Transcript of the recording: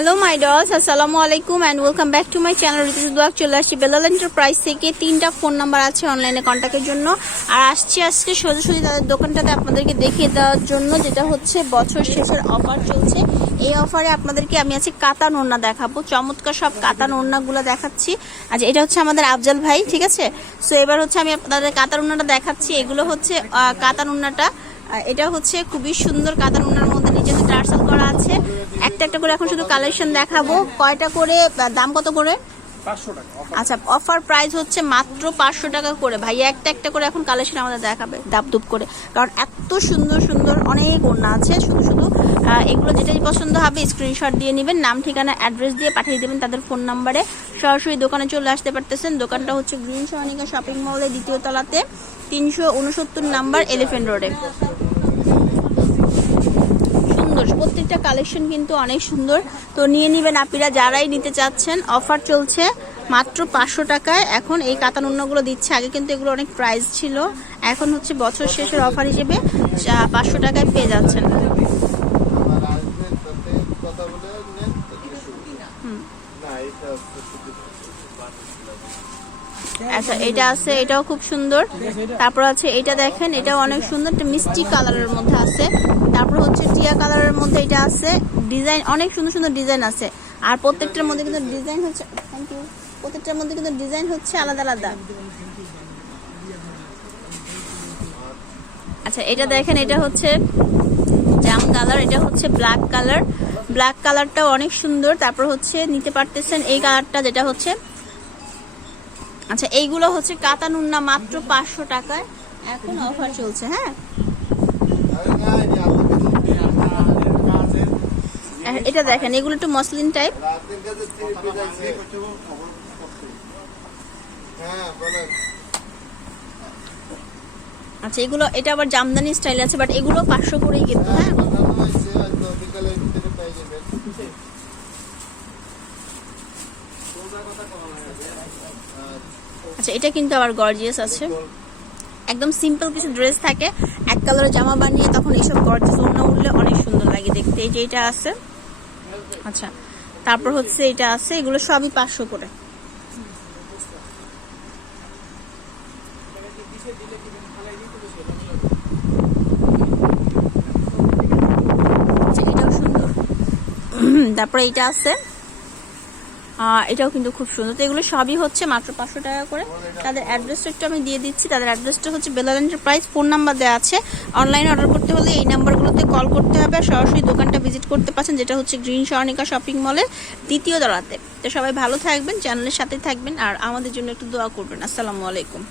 Hello my dolls আসসালামু আলাইকুম and welcome back to my channel Riti's blog চলে আসছি বেলাল এন্টারপ্রাইজ থেকে। তিনটা ফোন নাম্বার আছে অনলাইনে কন্ট্যাক্টের জন্য। আর আসছি আজকে সোজাসুজি তাদের দোকানটাতে আপনাদেরকে দেখিয়ে দেওয়ার জন্য যেটা হচ্ছে বছর শেষের অফার চলছে। এই অফারে আপনাদেরকে আমি আছি কাতা নোনা দেখাবো। চমৎকার সব কাতা নোনাগুলো দেখাচ্ছি। আচ্ছা এটা হচ্ছে আমাদের আফজাল ভাই ঠিক আছে? সো এবার হচ্ছে আমি আপনাদের কাতা নোনাটা দেখাচ্ছি। এগুলো হচ্ছে আহ, কাতা নোনাটা। এটা হচ্ছে খুবই সুন্দর কাতার উন্নার মধ্যে নিচে টার্সেল করা আছে। করে এখন শুধু কালেকশন দেখাবো। কয়টা করে? দাম কত করে। আচ্ছা অফার প্রাইস হচ্ছে মাত্র পাঁচশো টাকা করে। ভাইয়া একটা একটা করে এখন কালেকশন আমাদের দেখাবে দাপদুপ করে। কারণ এত সুন্দর সুন্দর অনেক ওড়না আছে শুধু শুধু এগুলো যেটাই পছন্দ হবে স্ক্রিনশট দিয়ে নেবেন নাম ঠিকানা অ্যাড্রেস দিয়ে পাঠিয়ে দেবেন তাদের ফোন নাম্বারে সরাসরি দোকানে চলে আসতে পারতেছেন। দোকানটা হচ্ছে গ্রিন সনিকা শপিং মলের দ্বিতীয় তলাতে তিনশো উনসত্তর নাম্বার এলিফেন্ট রোডে সুন্দর প্রত্যেকটা কালেকশন কিন্তু অনেক সুন্দর। তো নিয়ে নিবেন আপিরা, যারাই নিতে চাচ্ছেন, অফার চলছে মাত্র পাঁচশো টাকায়। এখন এই কাতান উন্নগুলো দিচ্ছে। আগে কিন্তু এগুলো অনেক প্রাইস ছিল। এখন হচ্ছে বছর শেষের অফার হিসেবে পাঁচশো টাকায় পেয়ে যাচ্ছেন। আচ্ছা এটা আছে, এটাও খুব সুন্দর। তারপর আছে, এটা দেখেন, এটাও অনেক সুন্দর। মিষ্টি কালারের মধ্যে আছে। তারপর হচ্ছে টিয়া কালারের মধ্যে এটা আছে। ডিজাইন, অনেক সুন্দর সুন্দর ডিজাইন আছে। আর প্রত্যেকটার মধ্যে কিন্তু ডিজাইন হচ্ছে থ্যাংক ইউ প্রত্যেকটার মধ্যে কিন্তু ডিজাইন হচ্ছে আলাদা আলাদা। আচ্ছা এটা দেখেন, এটা হচ্ছে জাম কালার, এটা হচ্ছে ব্ল্যাক কালার। ব্ল্যাক কালারটাও অনেক সুন্দর। তারপর হচ্ছে নিতে পারতেছেন এই কালারটা, যেটা হচ্ছে আচ্ছা এইগুলো হচ্ছে কাতা নুন্না মাত্র পাঁচশো টাকায়। এখন অফার চলছে হ্যাঁ আরে না এই আমাদের আর এটা দেখেন, এগুলো একটু মসলিন টাইপ হ্যাঁ আচ্ছা এগুলো, এটা আবার জামদানি স্টাইল আছে বাট এগুলো পাঁচশো করেই কিন্তু হ্যাঁ? আচ্ছা এটা কিন্তু আবার গর্জিয়াস আছে। একদম সিম্পল কিছু ড্রেস থাকে, এক কালারের জামা বানিয়ে তখন এইসব গর্জিয়াস অন্য উঠলে অনেক সুন্দর লাগে দেখতে, এই যে এটা আছে। আচ্ছা তারপর হচ্ছে এটা আছে এগুলো সবই পাঁচশো করে। আচ্ছা, তারপরে এইটা আছে এটাও কিন্তু খুব সুন্দর। তো এগুলো সবই হচ্ছে মাত্র পাঁচশো টাকা করে। তাদের অ্যাড্রেসটা একটু আমি দিয়ে দিচ্ছি। তাদের অ্যাড্রেসটা হচ্ছে বেলাল এন্টারপ্রাইজ ফোন নাম্বার দেওয়া আছে। অনলাইন অর্ডার করতে হলে এই নাম্বারগুলোতে কল করতে হবে আর সরাসরি দোকানটা ভিজিট করতে পারছেন, যেটা হচ্ছে গ্রিন স্বর্ণিকা শপিং মলের দ্বিতীয় দলাতে তো সবাই ভালো থাকবেন চ্যানেলের সাথে থাকবেন আর আমাদের জন্য একটু দোয়া করবেন। আসসালামু আলাইকুম।